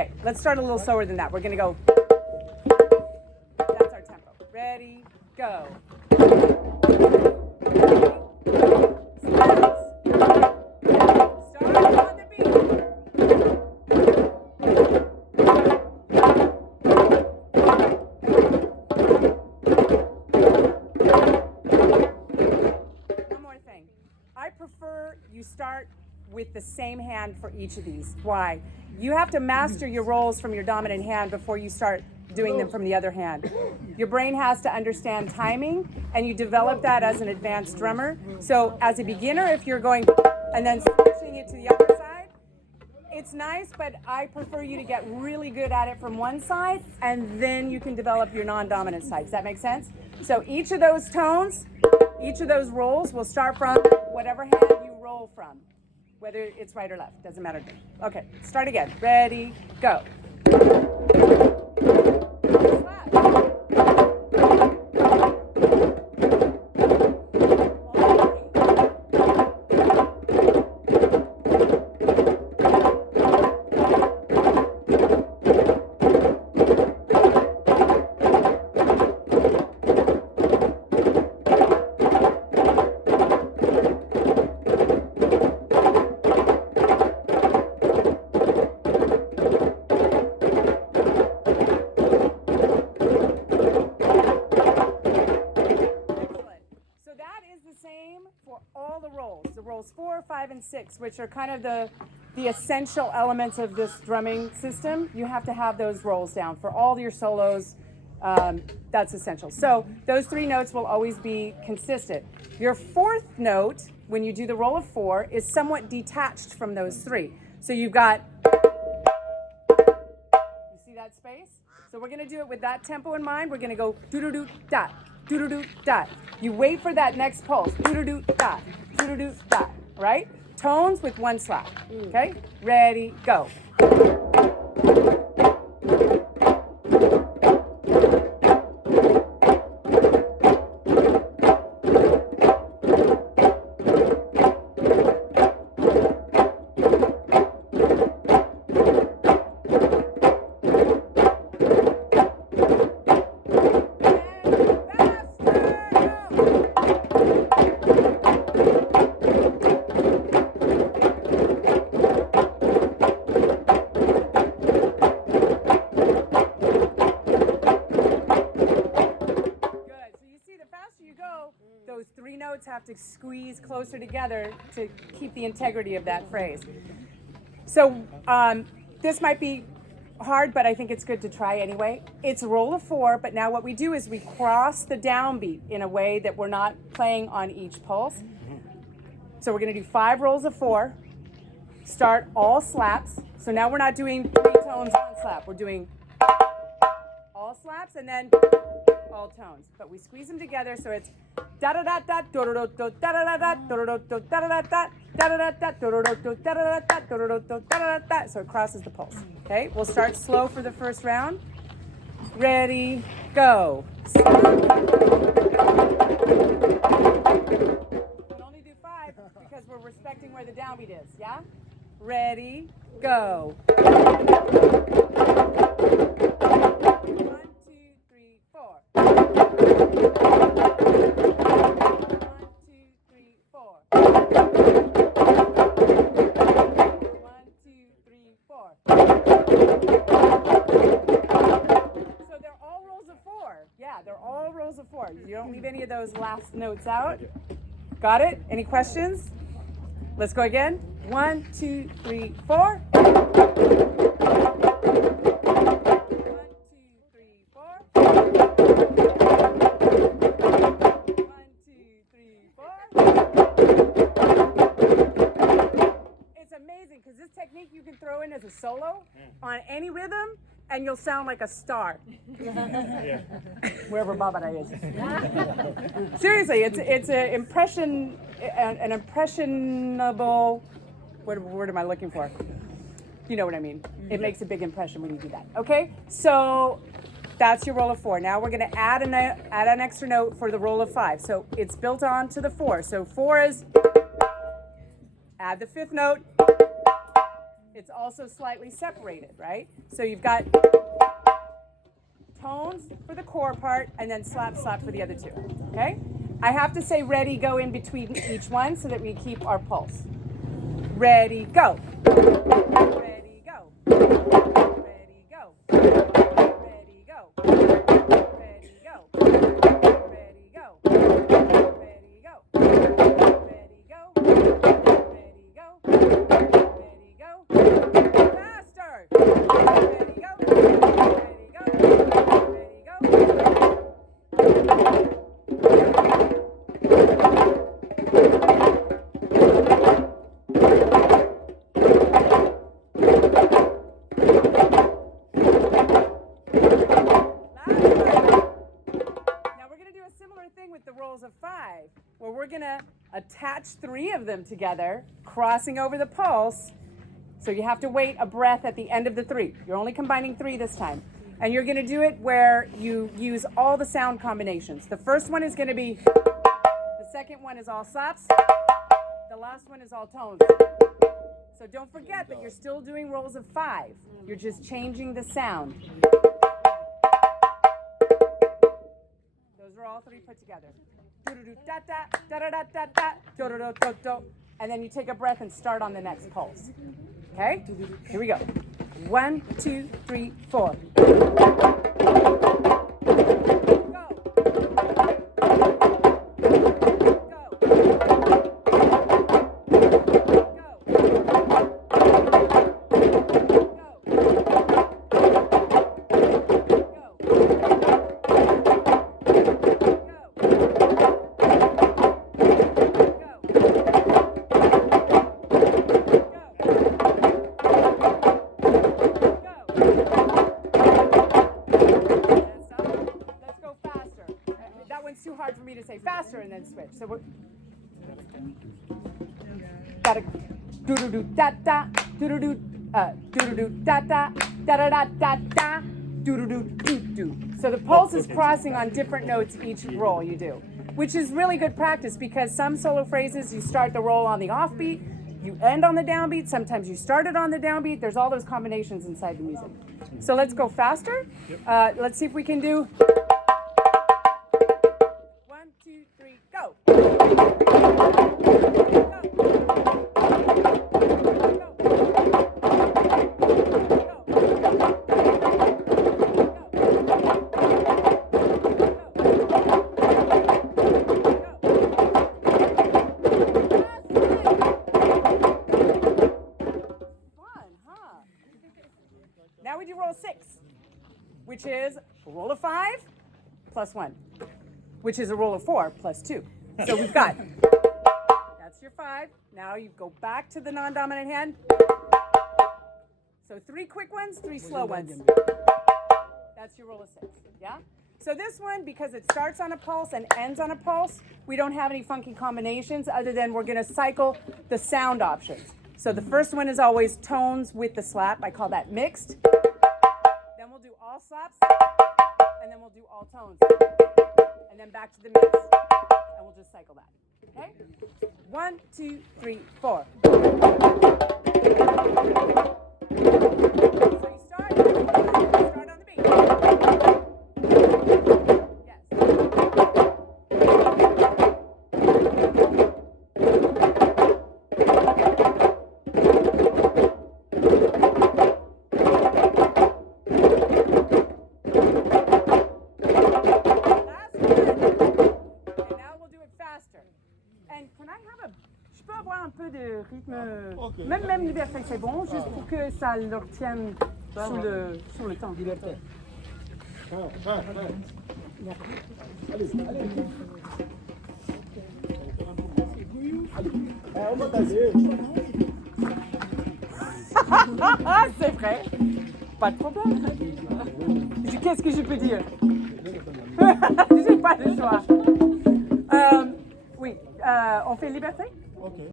Okay, let's start a little slower than that. We're going to go. That's our tempo. Ready, go. Start on the beat. One more thing. I prefer you start with the same hand for each of these. Why? You have to master your rolls from your dominant hand before you start doing them from the other hand. Your brain has to understand timing, and you develop that as an advanced drummer. So as a beginner, if you're going and then switching it to the other side, it's nice, but I prefer you to get really good at it from one side, and then you can develop your non-dominant side. Does that make sense? So each of those tones, each of those rolls will start from whatever hand you roll from. Whether it's right or left, doesn't matter. Okay, start again. Ready, go. The rolls 4, 5, and 6, which are kind of the essential elements of this drumming system. You have to have those rolls down for all your solos. That's essential. So those 3 notes will always be consistent. Your 4th note, when you do the roll of 4, is somewhat detached from those 3. So you've got, you see that space? So we're going to do it with that tempo in mind. We're going to go doo-doo-doo, dot, doo-doo-doo, dot. You wait for that next pulse, doo-doo-doo, dot, doo-doo-doo, dot, right? Tones with 1 slap, okay? Ready, go. Those 3 notes have to squeeze closer together to keep the integrity of that phrase. So this might be hard, but I think it's good to try anyway. It's a roll of 4, but now what we do is we cross the downbeat in a way that we're not playing on each pulse. So we're going to do 5 rolls of 4, start all slaps. So now we're not doing 3 tones on slap. We're doing all slaps and then all tones, but we squeeze them together so it's da da da da do do do da da da da do do do da da da da da da da do do do da da da da do do do da da da. So it crosses the pulse. Okay, we'll start slow for the first round. Ready, go. We can only do 5 because we're respecting where the downbeat is. Yeah. Ready, go. 1, 2, 3, 4. 1, 2, 3, 4. 1, 2, 3, 4. So they're all rolls of 4. Yeah, they're all rolls of 4. You don't leave any of those last notes out. Got it? Any questions? Let's go again. 1, 2, 3, 4. 1, 2, 3, 4. 1, 2, 3, 4. It's amazing because this technique you can throw in as a solo on any rhythm and you'll sound like a star. Wherever Babada is. Seriously, it's an impressionable. What word am I looking for? You know what I mean. It makes a big impression when you do that. Okay, so that's your roll of 4. Now we're going to add an extra note for the roll of 5. So it's built on to the 4. So 4 is, add the 5th note, it's also slightly separated, right? So you've got tones for the core part and then slap, slap for the other two, okay? I have to say ready, go in between each one so that we keep our pulse. Ready, go. Ready, go. Ready, go. Ready, go. Ready, go. Ready, go. Ready, go. Ready, go. Ready, go. Ready, go. Faster. Ready, go. Ready, go. Ready, go. With the rolls of 5, where we're going to attach 3 of them together, crossing over the pulse. So you have to wait a breath at the end of the 3. You're only combining 3 this time. And you're going to do it where you use all the sound combinations. The first one is going to be, the second one is all slaps, the last one is all tones. So don't forget that you're still doing rolls of 5. You're just changing the sound. Those are all 3 put together. And then you take a breath and start on the next pulse. Okay? Here we go. 1, 2, 3, 4. Too hard for me to say faster and then switch. So we're gotta do do do da da do do do do do da da da da da da da do do do do do. So the pulse is crossing on different notes each roll you do, which is really good practice because some solo phrases you start the roll on the offbeat, you end on the downbeat. Sometimes you start it on the downbeat. There's all those combinations inside the music. So let's go faster. Let's see if we can do. 1, 2, 3, go. Now we do roll 6, which is a roll of 5 plus 1. Which is a roll of 4 plus 2. So we've got, that's your 5. Now you go back to the non-dominant hand. So 3 quick ones, 3 slow ones. That's your roll of 6, yeah? So this one, because it starts on a pulse and ends on a pulse, we don't have any funky combinations other than we're gonna cycle the sound options. So the first one is always tones with the slap. I call that mixed. Then we'll do all slaps, and then we'll do all tones. And then back to the mix, and we'll just cycle that, okay? 1, 2, 3, 4. So you start on the beat. Yes. Je peux avoir un peu de rythme, okay. Même liberté, c'est bon, juste pour que ça leur tienne sur le temps. Liberté. C'est vrai, pas de problème. Qu'est-ce que je peux dire? J'ai pas le choix. Oui, on fait liberté? Okay.